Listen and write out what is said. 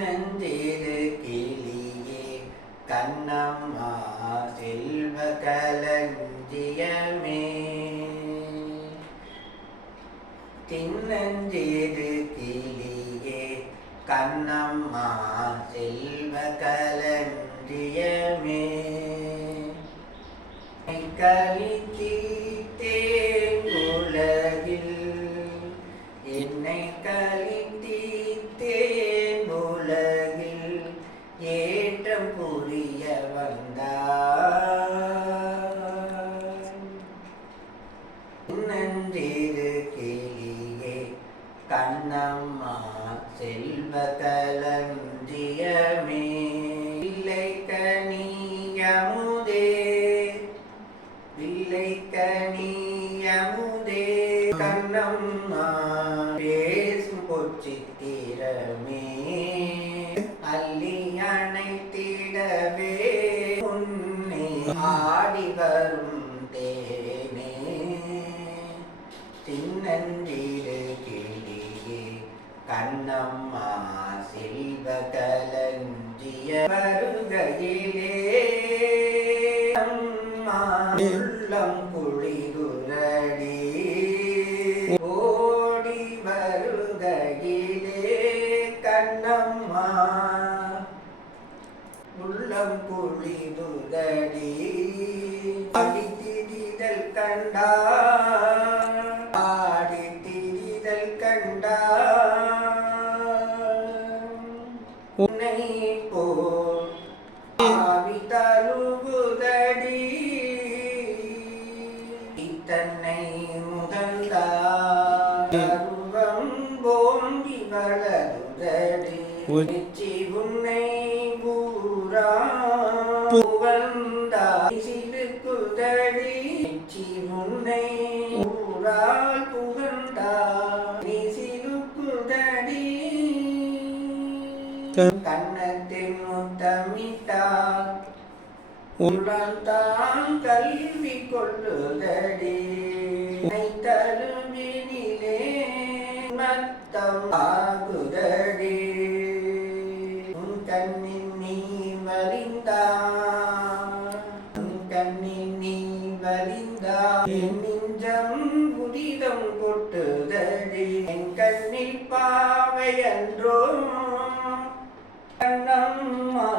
சின்னஞ்சிறு கிளியே கண்ணம்மா செல்வ களஞ்சியமே சின்னஞ்சிறு கிளியே கண்ணம்மா செல்வ களஞ்சியமே கலித்தீத்தேன் உலகில் என்னை கலித்தீத்தேன் உலகில் ஏற்றம் புரிய வந்தாய் சின்னஞ்சிறு கிளியே கண்ணம்மா செல்வ களஞ்சியமே இல்லை கனியமுதே இல்லை கனியமுதே கண்ணம்மா பேசும் பொச்சித்திரமே அள்ளி அணைத்திடவே உன்னை ஆடி வரும் தேனே சின்னஞ்சிறு கிளியே கண்ணம்மா செல்வ களஞ்சிய வருகையிலே உள்ளம் குளிருரடி ஓடி வருகையிலே கண்ணம்மா உள்ளம் குளிருரடி ஆடித்திரிதல் கண்டா ஆடித்திரிதல் கண்டா உன்னை போல் ஆவி தழுவுதடி தன்னை முகந்தாருவம் போம்பி வளருதடி நிச்சி உன்னை பூரா புகழ்ந்தாய் சிறுக்குதடி நிச்சி உன்னை பூரால் புகழ்ந்தாய் நீ சிறுக்குதடி கண்ணத்தின் முத்தமிட்டால் உள்தான் கல்வி கொள்ளுதடி தழுவினிலே மத்தம் ஆகுதடி உன் கண்ணின் நீ வலிந்தாய் உன் கண்ணின் நீ வலிந்தாய் என் நெஞ்சம் புதிதம் கொட்டுதடி என் கண்ணில் பாவை அன்றோ கண்ணம்மா